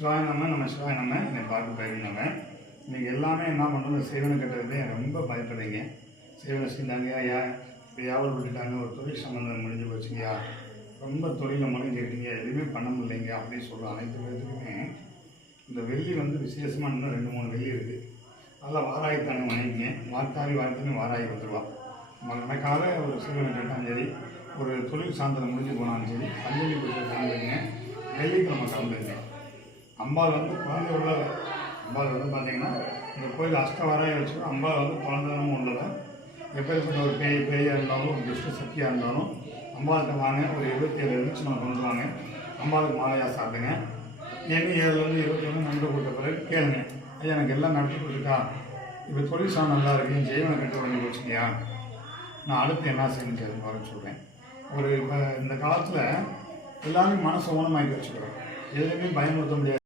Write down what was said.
சிவாய நம்ம சிவாய என்னை பார்த்து பயணினவ. நீங்கள் எல்லாமே என்ன பண்ணுறது, செய்வனை கட்டுறது ரொம்ப பயப்படுறீங்க. செய்வனை செஞ்சாங்கய்யா, இப்போ வியாபாரம் விட்டுட்டாங்க, ஒரு தொழில் சம்மந்தம் முடிஞ்சு போச்சுங்கய்யா, ரொம்ப தொழிலில் முடங்கிட்டீங்க, எதுவுமே பண்ண முடியலைங்க அப்படின்னு சொல்கிற அனைத்து பேருக்குமே இந்த வெள்ளி விசேஷமாக இன்னும் 2-3 வெள்ளி இருக்குது. அதில் வாராய்த்தானே வாங்கிங்க. வார்த்தானே வாராய் வந்துடுவா. நம்ம கணக்காக ஒரு சிறுவனை கேட்டாலும் சரி, ஒரு தொழில் சார்ந்ததை முடிஞ்சு போனாலும் சரி, பஞ்சமி பூஜை கலந்துங்க, வெள்ளிக்கிழமை கலந்துங்க. அம்பாள் குழந்தை உள்ளதை. அம்பாள் பார்த்தீங்கன்னா இந்த கோயில் அஷ்டவாராயை வச்சு அம்பாள் குழந்தைன்னு உள்ளதை. எப்பேற்பட்ட ஒரு பேயாக இருந்தாலும், ஒரு துஷ்ட சக்தியாக இருந்தாலும் அம்பாளுக்கு வாங்க. ஒரு 27 இருந்துச்சு நம்ம கொண்டு வாங்க. அம்பாளுக்கு மாலையாக சாப்பிடுங்க. எண்ணி 7லேருந்து 21 நன்றி கொடுத்த பிறகு கேளுங்க, ஐயா எனக்கு எல்லாம் நடத்தி கொடுத்துருக்கா, இப்போ தொழில் சாணம் நல்லா இருக்கு, என் ஜெய்வனை கட்டு உடனே போச்சுங்கய்யா, நான் அடுத்து என்ன செய்யணும் கேட்க சொல்கிறேன். ஒரு இப்போ இந்த காலத்தில் எல்லாருமே மனசை ஊனமாக்கி வச்சுக்கிறோம். எதுலையுமே பயமுறுத்த முடியாது.